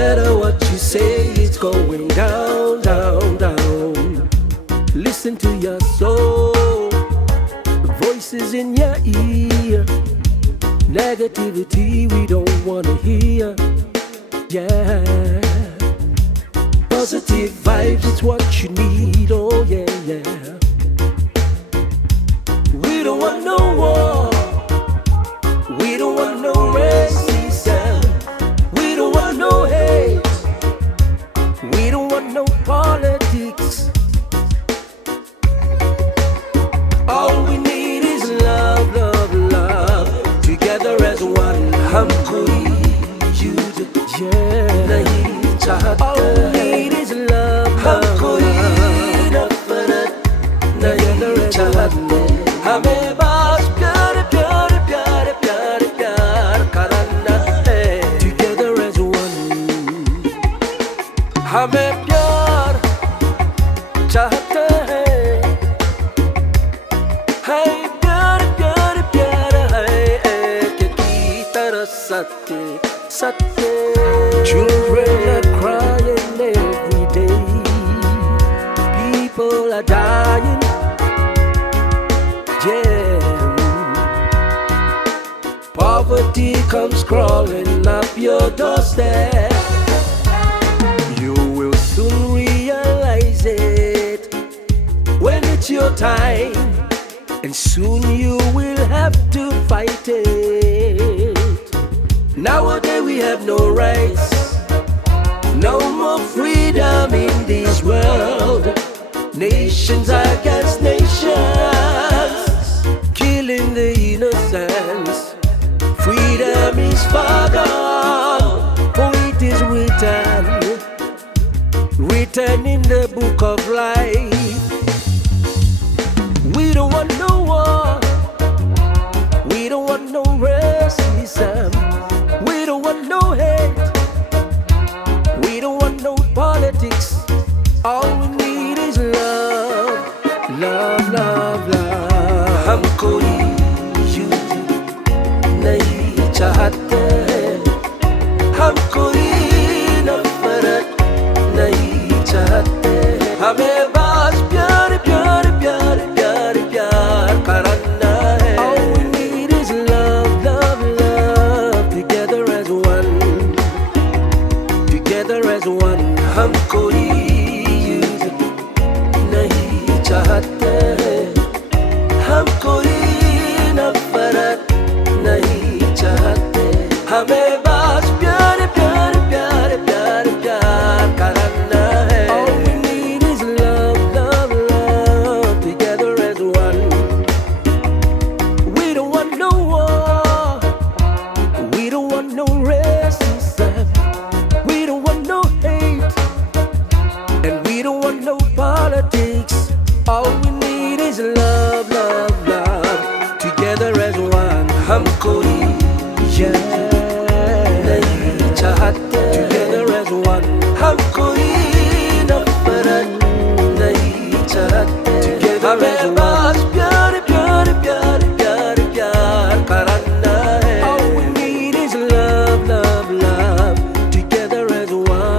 matter what you say, it's going down, down, down. Listen to your soul, voices in your ear. Negativity we don't wanna hear. Yeah, positive vibes, it's what you need. Oh yeah, yeah. We don't want no war, we don't want no racism, we don't want no hate, we don't want no politics. All we need is love, love, love. Together as one, हम कोई युद्ध नहीं चाहते. All we need is love, हम कोई नफरत नहीं चाहते. हमें बस प्यार प्यार प्यार प्यार प्यार करना है. Together as one, हमें प्यार चाहते हैं. है प्यार प्यार प्यार है एक की तरह सत्य सत्य. Children are crying every day, people are dying. Yeah, poverty comes crawling up your doorstep. You will soon realize it when it's your time, and soon you will have to fight it. Nowadays we have no rights, no more freedom in this world. Nations against nations, killing the innocents. Freedom is far gone, for it is written, written in the book of life. We don't want no war, we don't want no racism, we don't want no hate, we don't want no politics. All we need is love, love, love, love. हम कोई युद्ध नहीं चाहते, हम कोई नफरत नहीं चाहते. हमें बस प्यार प्यार प्यार प्यार प्यार करना है. All we need is love, love, love. Together as one, together as one. हम कोई युद्ध नहीं चाहते, हम कोई नफरत नहीं चाहते. हमें बस प्यार प्यार प्यार प्यार प्यार करना है. All we need is love, love, love. Together as one. We don't want no war, we don't want no racism, we don't want no hate, and we don't want no politics. All we need is love, love, love. Together as one. हम कोई नहीं चाहते. Together as one. हम कोई नफरत नहीं चाहते. हमें बस प्यार प्यार प्यार प्यार प्यार करना है. All we need is love, love, love. Together as one.